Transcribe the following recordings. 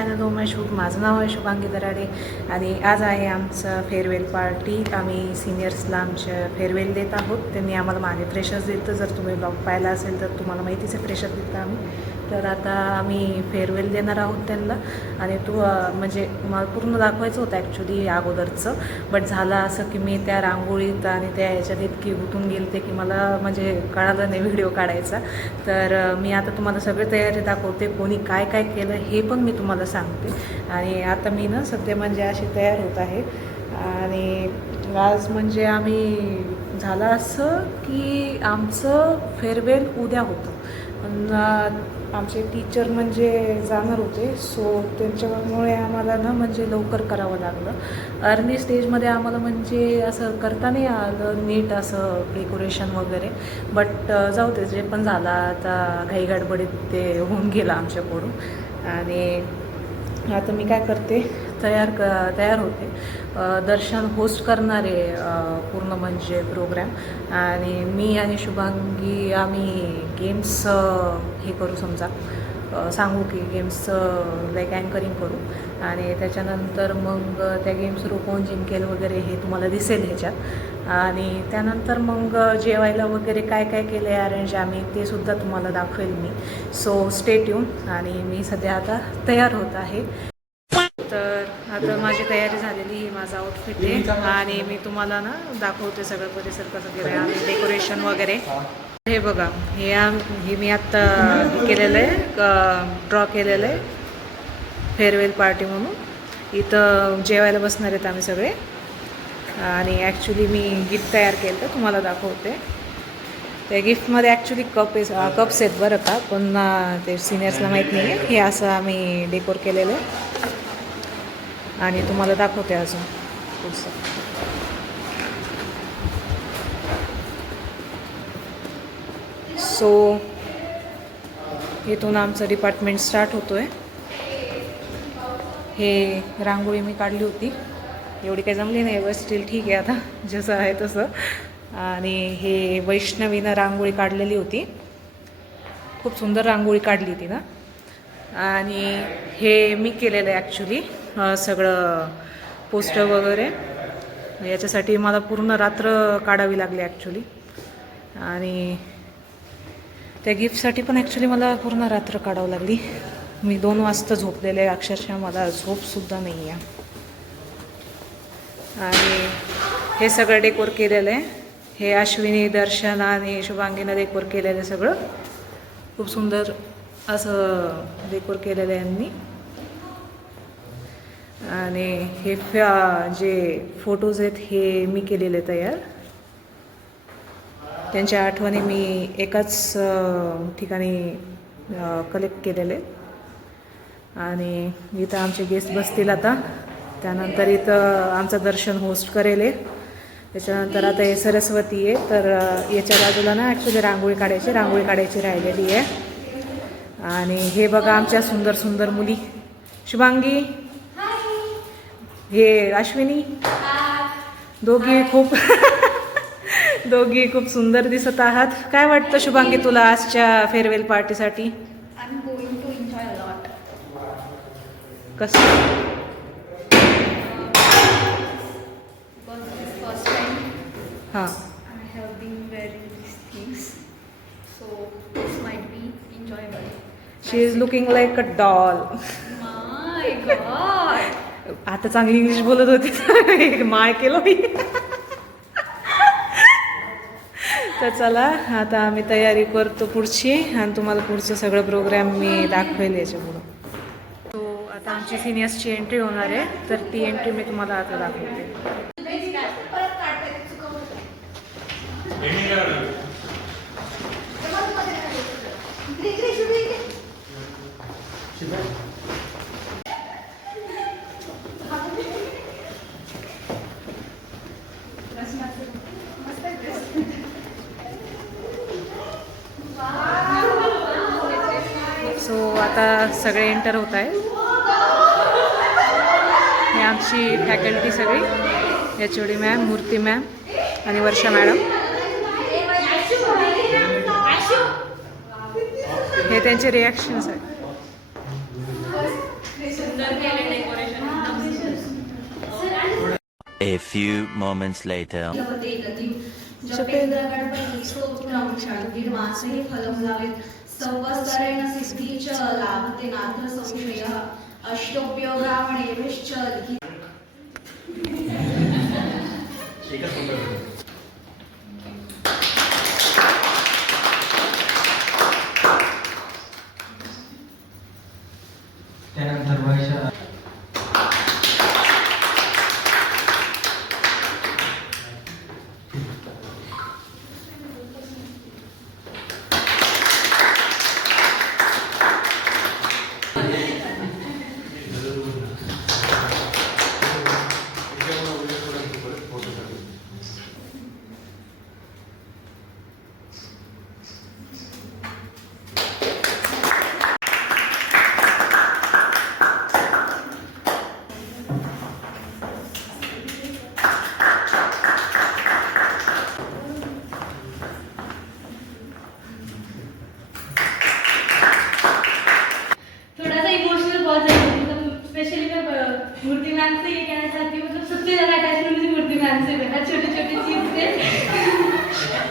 Channel ओम शुभ. माझं नाव आहे शुभांगी दराडे आणि आज आहे आमचं फेअरवेल पार्टी. आम्ही सिनियर्सला आमच्या फेअरवेल देत आहोत. त्यांनी आम्हाला मागे फ्रेशर्स दिलं. जर तुम्ही ब्लॉग पाहिला असेल तर तुम्हाला माहितीच आहे फ्रेशर देतं आम्ही. तर आता आम्ही फेअरवेल देणार आहोत त्यांना आणि म्हणजे मला पूर्ण दाखवायचं होतं ॲक्च्युली अगोदरचं, बट झालं असं की मी त्या रांगोळीत आणि त्या ह्याच्यात इतकी गुंतून गेलते की मला म्हणजे कळालं नाही व्हिडिओ काढायचा. तर मी आता तुम्हाला सगळी तयारी दाखवते, कोणी काय काय केलं हे पण मी तुम्हाला सांगते. आणि आता मी ना सध्या म्हणजे अशी तयार होत आहे आणि आज म्हणजे आम्ही झालं असं की आमचं फेअरवेल उद्या होतं पण आमचे टीचर म्हणजे जाणार होते, सो त्यांच्यामुळे आम्हाला ना म्हणजे लवकर करावं लागलं. अर्ली स्टेजमध्ये आम्हाला म्हणजे असं करता नाही आलं नीट असं डेकोरेशन वगैरे, बट जाऊ दे जे पण झालं आता घाई गडबडीत ते होऊन गेलं आमच्याकडून. आणि आता मी काय करते तयार होते. दर्शन होस्ट करणारे पूर्ण म्हणजे प्रोग्रॅम, आणि मी आणि शुभांगी आम्ही गेम्स हे करू, समजा सांगू की गेम्स लाईक अँकरिंग करू आणि त्याच्यानंतर मग त्या गेम्सवर कोण जिंकेल वगैरे हे तुम्हाला दिसेल ह्याच्यात. आणि त्यानंतर मग जेवायला वगैरे काय काय केलं आहे अरेंज आम्ही ते सुद्धा तुम्हाला दाखवेल मी. So stay tune. आणि मी सध्या आता तयार होत आहे. तर आता माझी तयारी झालेली ही माझा आउटफिट आहे आणि मी तुम्हाला ना दाखवते सगळं परिसर कसं केलं आहे आम्ही डेकोरेशन वगैरे. हे बघा, हे मी आत्ता केलेलं आहे, ड्रॉ केलेलं आहे फेअरवेल पार्टी म्हणून. इथं जेवायला बसणार आहेत आम्ही सगळे आणि ॲक्च्युली मी गिफ्ट तयार केलं तर तुम्हाला दाखवते. त्या गिफ्टमध्ये ॲक्च्युली कप्स आहेत बरं का, पण ते सिनियर्सला माहीत नाही आहे. हे असं आम्ही डेकोर केलेलं आहे आणि तुम्हाला दाखवते अजून पुढचं. सो इथून आमचं डिपार्टमेंट स्टार्ट होतो आहे. हे रांगोळी मी काढली होती, एवढी काही जमली नाही बस स्टील ठीक आहे आता जसं आहे तसं. आणि हे वैष्णवीनं रांगोळी काढलेली होती, खूप सुंदर रांगोळी काढली ती ना. आणि हे मी केलेलं आहे ॲक्च्युली सगळं पोस्टर वगैरे. याच्यासाठी मला पूर्ण रात्र काढावी लागली ॲक्च्युली. आणि त्या गिफ्टसाठी पण ॲक्च्युली मला पूर्ण रात्र काढावं लागली. मी 2 वाजता झोपलेले, अक्षरशः मला झोपसुद्धा नाही आहे. आणि हे सगळं डेकोर केलेलं आहे. हे अश्विनी, दर्शन आणि शुभांगीनं डेकोर केलेलं सगळं खूप सुंदर असं डेकोर केलेलं आहे यांनी. आणि हे जे फोटोज आहेत हे मी केलेले तयार. त्यांच्या आठवणी मी एकाच ठिकाणी कलेक्ट केलेले. आणि इथं आमचे गेस्ट बसतील आता. त्यानंतर इथं आमचं दर्शन होस्ट करेल आहे. त्याच्यानंतर आता हे सरस्वती आहे, तर याच्या बाजूला ना ॲक्च्युली रांगोळी काढायची राहिलेली आहे. आणि हे बघा आमच्या सुंदर सुंदर मुली. शुभांगी, हे अश्विनी, दोघी खूप सुंदर दिसत आहात. काय वाटतं शुभांगी तुला आजच्या फेअरवेल पार्टीसाठी? I am going to enjoy a lot. कसं? बिकॉज दिस फर्स्ट टाइम हां, I have been wearing this things, so this might be enjoyable. She is looking like a doll. My god, आता चांगली English बोलत होती माय केलं मी. तर चला आता आम्ही तयारी करतो पुढची आणि तुम्हाला पुढचं सगळं प्रोग्राम मी दाखवेल याच्यापुढं. तो आता आमची सिनियर्सची एंट्री होणार आहे, तर ती एंट्री मी तुम्हाला आता दाखवते. सो आता सगळे एंटर होत आहेत. ही आमची फॅकल्टी सगळी, एच.ओ.डी मॅम, मूर्ती मॅम आणि वर्षा मॅडम. हे त्यांचे रिॲक्शन्स आहेत. सुंदर केले decoration A few moments later. मासहि फलं लावेत संवत्सरेण सिद्धीच लाभते नात्र संशयः अष्टोप्यो ब्राह्मणेभ्यश्च लिखितः. त्यानंतर वैशा थोड़ा सा इमोशनल बहुत ज़्यादा मतलब स्पेशली मैं मूर्ति मैम से ये कहना चाहती हूँ मतलब सबसे ज़्यादा अटैचमेंट मुझे मूर्ति मैम से है छोटे छोटे चीज़ से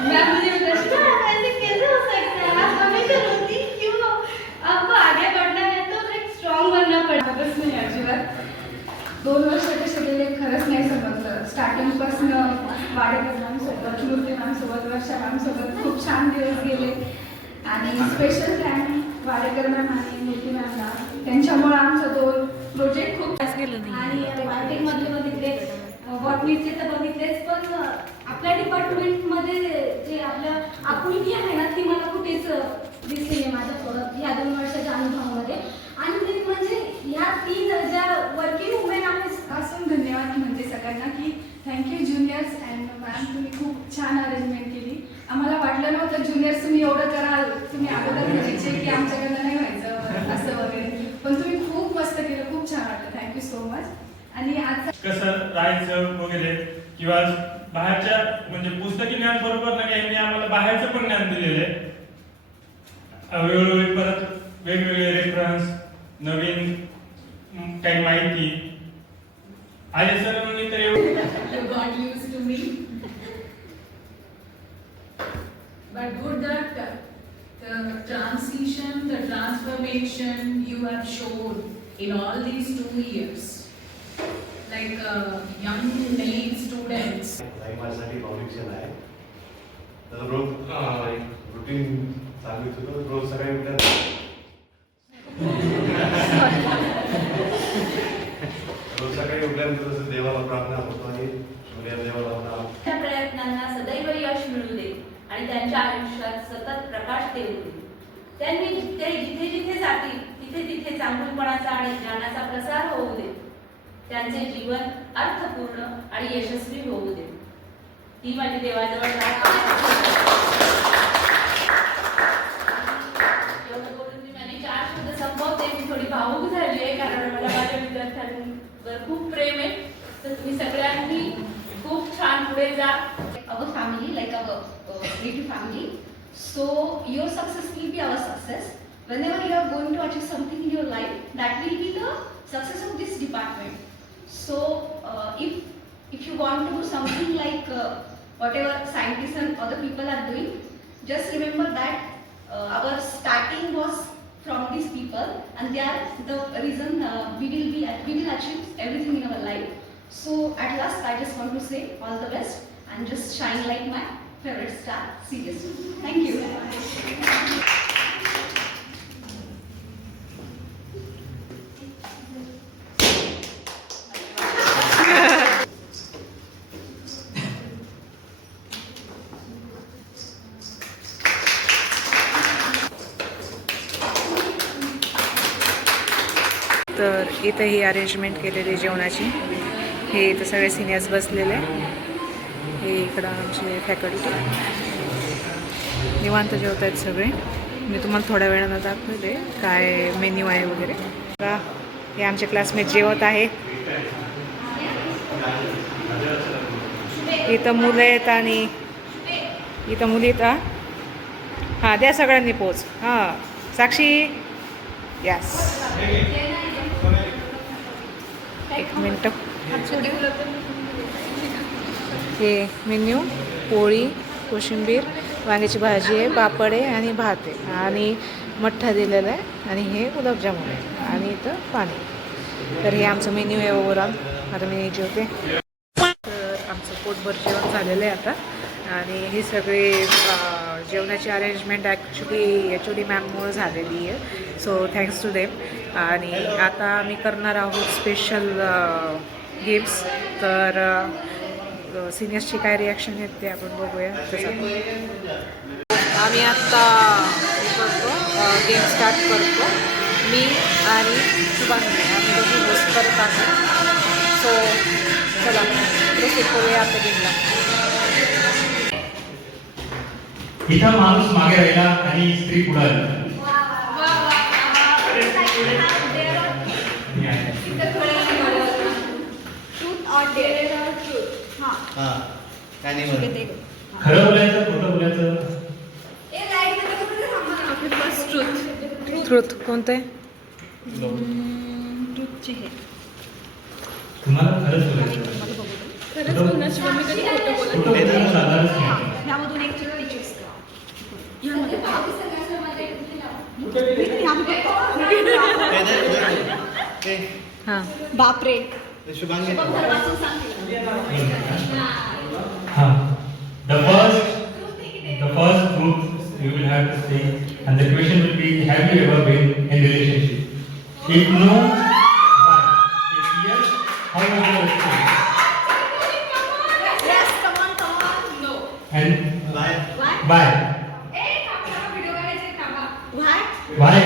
मैम मुझे बताती ऐसे कैसे हो सकता है आप हमेशा रोती क्यों आपको आगे बढ़ना है तो एक स्ट्रॉन्ग बनना पड़ता बस नाही अजिबात 2 वर्षाचे गेले खरंच नाही समजलं स्टार्टिंगपासून वाडेकर मॅमसोबत मूर्ती मॅमसोबत वर्षा मॅमसोबत खूप छान दिवस गेले आणि स्पेशल थँक वाडेकर मॅम आणि मूर्ती मॅमला त्यांच्यामुळे आमचा तो प्रोजेक्ट खूप आणि बायोटेकमधले बघितले बॉटनीचे तर बघितलेच पण आपल्या डिपार्टमेंटमध्ये जे आपलं आपुलकी आहे ना ती मला कुठेच दिसली आहे माझ्या थोडं ह्या 2 वर्षाच्या अनुभवामध्ये. आणि ते म्हणजे ह्या 3 ज्या वर्किंग वुमेन आहेत असून धन्यवाद म्हणते सगळ्यांना की थँक्यू ज्युनियर्स अँड मॅम तुम्ही खूप छान अरेंजमेंट केली. आम्हाला वाटलं नव्हतं ज्युनियर्स तुम्ही एवढं कराल तुम्ही अगोदर म्हणायचे की आमच्याकडनं नाही व्हायचं असं वगैरे पण तुम्ही खूप मस्त केलं खूप छान वाटलं थँक्यू सो मच. आणि आज कसं राहायचं वगैरे किंवा बाहेरच्या म्हणजे पुस्तकी ज्ञान बरोबर नाही यांनी आम्हाला बाहेरचं पण ज्ञान दिलेलं आहे. वेळोवेळी परत वेगवेगळे रेफरन्स नवीन काही माहिती आले सर म्हणले तर You got used to me. But good that the transition, the transformation you have shown in all these 2 years. Like young male students. माझ्यासाठी कॉम्पिटिशन आहे तर रोज रुटीन सांगित होतं रोज सकाळी उठल्यानंतर जसं देवाला प्रार्थना होतो आणि देवाला त्या प्रयत्नांना सदैव यश मिळू दे आणि त्यांच्या आयुष्यात सतत प्रकाश देऊ दे. त्यांनी ते जिथे जिथे जातील तिथे तिथे चांगुलपणाचा आणि ज्ञानाचा प्रसार होऊ दे. त्यांचे जीवन अर्थपूर्ण आणि यशस्वी होऊ दे. ही माझी देवाजवळ एवढं बोलून मी माझे 4 शब्द संपवते. मी थोडी भावूक झाली आहे कारण मला माझ्या विद्यार्थ्यांवर खूप प्रेम आहे. तर तुम्ही सगळ्यांनी खूप छान पुढे जा. Our family, like our creative family. So your success will be our success. Whenever you are going to achieve something in your life, that will be the success of this department. So if you want to do something like whatever scientists and other people are doing, just remember that our starting was from these people, and they are the reason we will achieve everything in our life. So at last, I just want to say all the best and just shine like my favorite star, seriously. Thank you. तर इथं ही arrangement केलेली जेवणाची. हे इथं सगळे seniors बसलेले. हे इकडं आमचे फॅकल्टी निवांत जेवत आहेत सगळे. मी तुम्हाला थोड्या वेळानं दाखवते काय मेन्यू आहे वगैरे. हे आमचे क्लासमेट जेवत आहेत. इथं मुलं आहेत आणि इथं मुली आहेत. हां द्या सगळ्यांनी पोच. हां साक्षी यस. एक मिनटं. हे मेन्यू पोळी, कोशिंबीर, वांग्याची भाजी आहे, पापड आहे आणि भात आहे आणि मठ्ठा दिलेला आहे आणि हे गुलाबजामुन आहे आणि इथं पाणी. तर हे आमचं मेन्यू आहे ओव्हरऑल. आता मी जेवते. तर आमचं पोटभर जेवण झालेलं आहे आता आणि ही सगळी जेवणाची अरेंजमेंट ॲक्च्युली HOD मॅममुळं झालेली आहे. So thanks to them. आणि आता आम्ही करणार आहोत स्पेशल गेम्स. तर सिनियर्सची काय रिॲक्शन आहेत ते आपण बघूया. आम्ही आत्ता हे करतो, गेम स्टार्ट करतो. मी आणि शुभांगी आम्ही दोघी होस्ट करत आहोत. सो चला प्रोसेस करूया आपल्या गेमला. इथं माणूस मागे राहिला आणि स्त्री पुढे आली. खरं बोलायचं, खोटं बोलायचं. ट्रुथ कोणतं आहे? तुम्हाला खरंच बोलायचं. खोटं बोलायचं साधारणच नाही. यामधून एक चिठ्ठी choose करा. हां बापरे. शुभांगी हाँ. The first truth you will have to say, and the question will be, have you ever been in relationship? If no, why? If yes, how was your experience? Yes, come on. No. And Why? why? What? Why?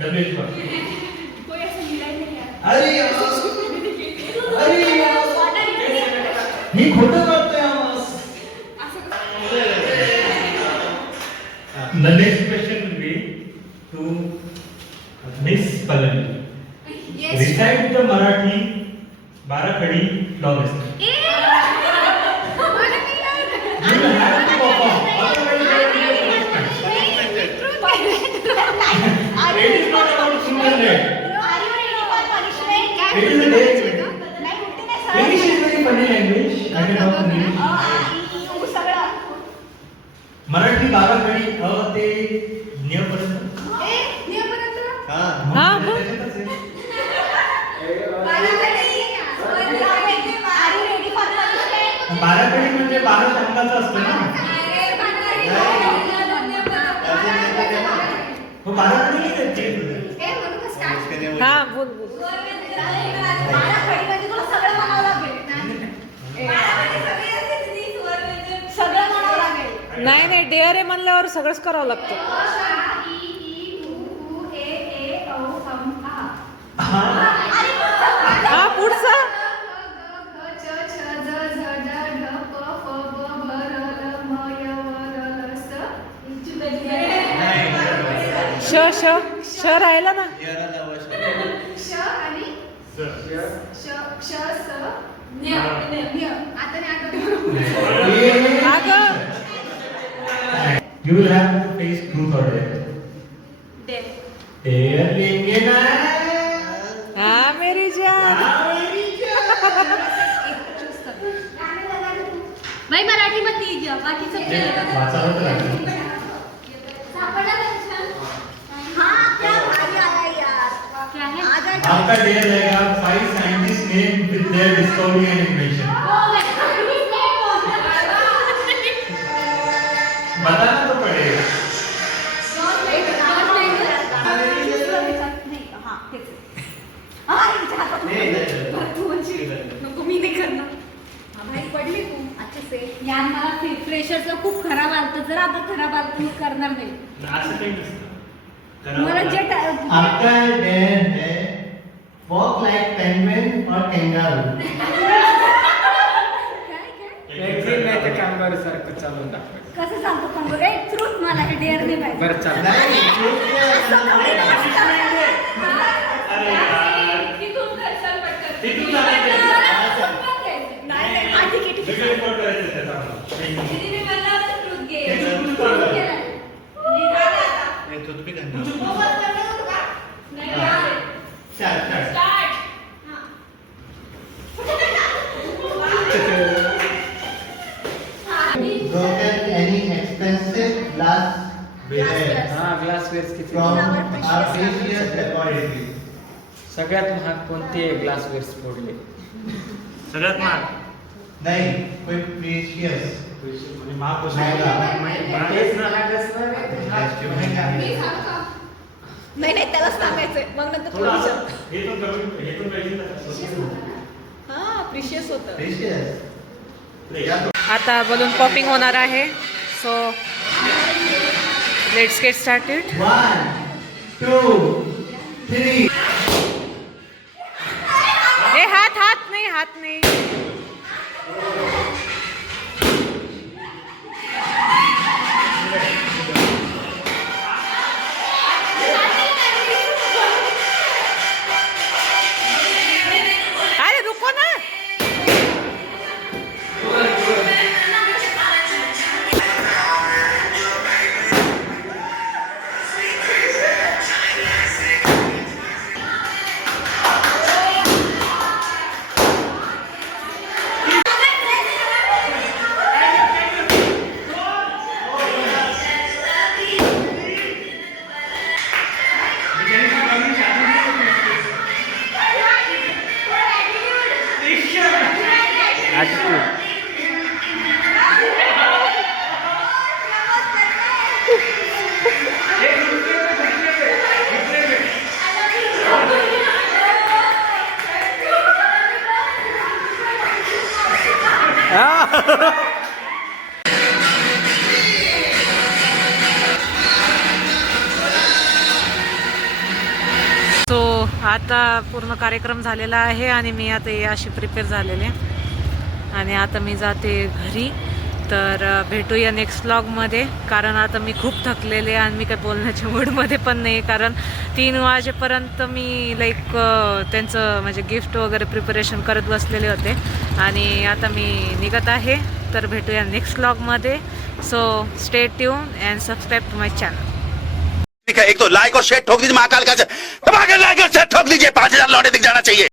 WH for. कोई असं लिहिलंय नाही यार. अरे मी खोटं करतोय आम्हाला. The next question will be to Miss Pallavi. Recite the Marathi Barakadi flawlessly. You will have to perform. Otherwise, it is not about single leg. It is a day. English is very funny language. I can talk in English. Marathi बाराखडी अ ते न्य पर्यंत. हां बोल. बाराखडी म्हणजे 12 अंकाचा असतो ना. हो बाराखडी नाही देते. हां बोल बोल. नाही नाही डेअर आहे म्हणल्यावर सगळंच करावं लागतं. हा पुढचा श श श राहिला ना. अगं You will have to face truth or dare. Dare लेंगे ना. हाँ मेरी जान. भाई मराठी मत लीजिए, बाकी सब चलेगा. वाचावं तर लागेल. क्या है? आपका डेयर रहेगा 5 scientists name with their discovery and invention. बताना तो पड़ेगा. यार मला फ्रेशरचं खूप खराब आलतं. जर आता खराब आलं तर मी करणार नाही. असं काही नसतं. मला जे आपका डेयर है वॉक लाइक पेंगुइन और कैंगारू. कसं सांगतो पण बघ ट्रूथ मला हे डेअर नाही पाहिजे. बरं चालेल. तिथून करशाल पटकन. तिथून जायचं. नाही ठीक आहे. वेगळे report करायचे त्याचा. दीदीने म्हणलं होतं ट्रूथ घे. त्याचं ट्रूथ truth केलं. तो भी करना. नाही स्टार्ट. स्टार्ट. glass Glassware. हा ग्लासवेअर्स किती from our our precious precious laboratory. सगळ्यात महाग कोणते ग्लासवेअर्स फोडले? सगळ्यात महाग नाही, कोई precious. म्हणजे महाग तेच ना, लागच ना. मी सांगू का? नाही नाही त्यालाच सांगायचंय मग नंतर तुला विचार. हा प्रिशियस होतं. Precious. आता बलून पॉपिंग होणार आहे. So let's get started. 1, 2, 3. ए हात हात नाही, हात नाही. अरे रुको ना. Attitude. सो आता पूर्ण कार्यक्रम झालेला आहे आणि मी आता अशी प्रिपेअर झालेले आणि आता मी जाते घरी. तर भेटूया नेक्स्ट व्लॉगमध्ये, कारण आता मी खूप थकलेले आणि मी काही बोलण्याच्या मूडमध्ये पण नाही, कारण 3 वाजेपर्यंत मी लाईक त्यांचं म्हणजे गिफ्ट वगैरे प्रिपरेशन करत बसलेले होते आणि आता मी निघत आहे. तर भेटूया नेक्स्ट व्लॉगमध्ये. So stay tune and subscribe to my channel. एक तो लाइक और शेयर ठोक दीजिए, महाकाल का दबा के लाइक और शेयर ठोक दीजिए, 5000 लौटे दिख जाना चाहिए।